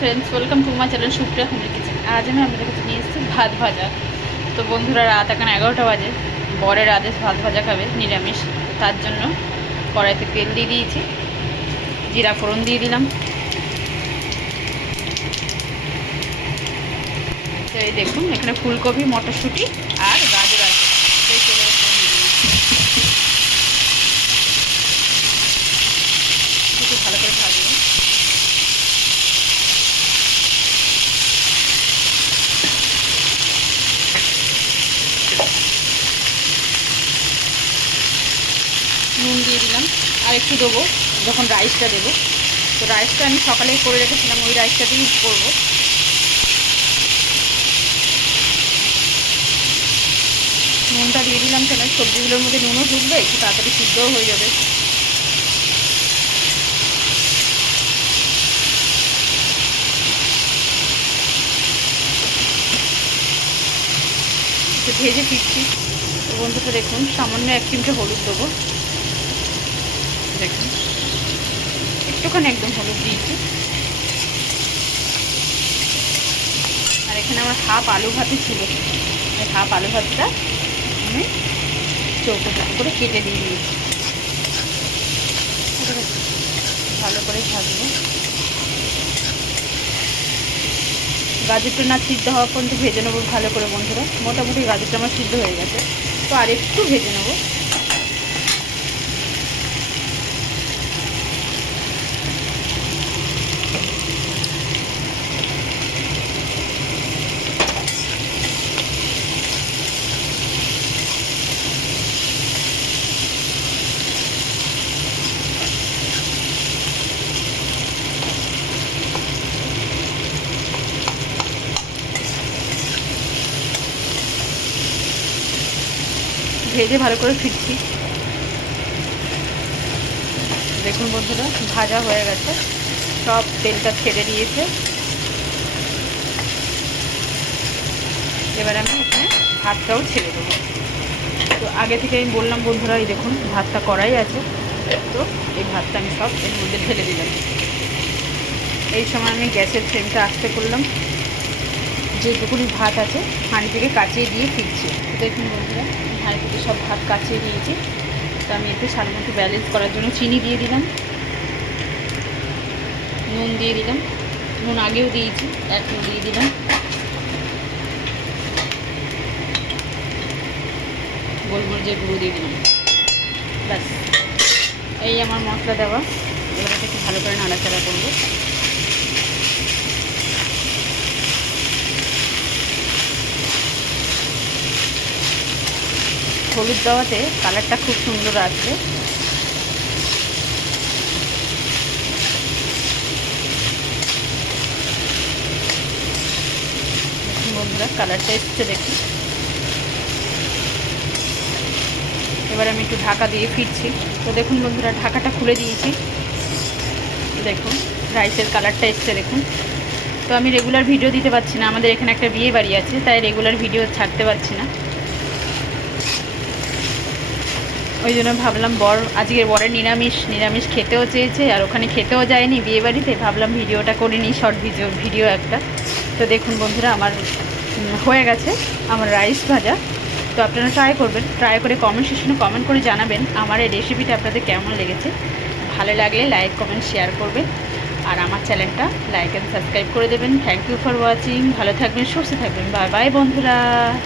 Friends, welcome to my channel Supriya family kitchen. আজ আমি আপনাদের কাছে নিয়ে এসেছি ভাত ভাজা। তো বন্ধুরা, রাত এখন 11টা বাজে। বরের আদেশ ভাত ভাজা খাবে নিরামিষ। তার জন্য কড়াইতে তেল দিয়ে দিয়েছি, জিরা ফোড়ন দিয়ে দিলাম। তো এই দেখুন, এখানে ফুলকপি, মটরশুঁটি আর গাজর আছে। সেই তেলের উপর দিয়ে দিলাম, একটু ভালো করে ভাজবো। নুন দিয়ে দিলাম, আর একটু দেবো যখন রাইসটা দেবো। তো রাইসটা আমি সকালেই করে রেখেছিলাম, ওই রাইসটা দিয়েই করবো। নুনটা দিয়ে দিলাম কেন, সবজিগুলোর মধ্যে নুনও ঢুকবে, একটু তাড়াতাড়ি সিদ্ধও হয়ে যাবে। একটু ভেজে ফিরছি। তো বন্ধুটা দেখুন, সামান্য 1 চিমটে হলুদ দেবো। দেখুন একটুখানি একদম হলুদ দিয়েছি। আর এখানে আমার হাফ আলু ভাতে ছিল, এই হাফ আলু ভাতটা আমি চৌকো চৌকো করে কেটে দিয়ে দিয়েছি। ভালো করে ভাজবো। গাজরটা না সিদ্ধ হওয়া পর্যন্ত ভেজে নেবো ভালো করে বন্ধুরা। মোটামুটি গাজরটা আমার সিদ্ধ হয়ে গেছে, তো আর একটু ভেজে নেবো। ভেজে ভালো করে ফিরছি। দেখুন বন্ধুরা, ভাজা হয়ে গেছে, সব তেলটা ছেড়ে দিয়েছে। এবার আমি এখানে ভাতটাও ছেড়ে দেবো। তো আগে থেকে আমি বললাম বন্ধুরা, এই দেখুন ভাতটা কড়াই আছে। তো এই ভাতটা আমি সব এর মধ্যে ঢেলে দিলাম। এই সময় আমি গ্যাসের ফ্লেমটা আস্তে করলাম। যেটুকুনি ভাত আছে হাঁড়ি থেকে কাচিয়ে দিয়ে ফিরছি। দেখুন বন্ধুরা, হাঁড়ি থেকে সব ভাত কাচিয়ে দিয়েছি। তো আমি এতে সাধারণত ব্যালেন্স করার জন্য চিনি দিয়ে দিলাম, নুন দিয়ে দিলাম, নুন আগেও দিয়েছি, এখন দিয়ে দিলাম, গোলমরিচের গুঁড়ো দিয়ে দিলাম। ব্যাস, এই আমার মশলা দেওয়া। এবার এটা একটু ভালো করে নাড়াচাড়া করবো। হলুদ দেওয়াতে কালারটা খুব সুন্দর আসবে। বন্ধুরা, কালারটা এসছে দেখুন। এবার আমি একটু ঢাকা দিয়ে ফিরছি। তো দেখুন বন্ধুরা, ঢাকাটা খুলে দিয়েছি। দেখুন রাইসের কালারটা এসছে দেখুন। তো আমি রেগুলার ভিডিও দিতে পারছি না, আমাদের এখানে একটা বিয়ে বাড়ি আছে, তাই রেগুলার ভিডিও ছাড়তে পারছি না। ওই জন্য ভাবলাম আজকের বরের নিরামিষ খেতেও চেয়েছে, আর ওখানে খেতেও যায়নি বিয়ে বাড়িতে, ভাবলাম ভিডিওটা করে নিই, শর্ট ভিডিও একটা। তো দেখুন বন্ধুরা, আমার হয়ে গেছে আমার রাইস ভাজা। তো আপনারা ট্রাই করবেন, ট্রাই করে কমেন্ট সেকশনে কমেন্ট করে জানাবেন আমার এই রেসিপিটা আপনাদের কেমন লেগেছে। ভালো লাগলে লাইক কমেন্ট শেয়ার করবেন, আর আমার চ্যানেলটা লাইক অ্যান্ড সাবস্ক্রাইব করে দেবেন। Thank you for watching. ভালো থাকবেন, সুস্থ থাকবেন। বাই বাই বন্ধুরা।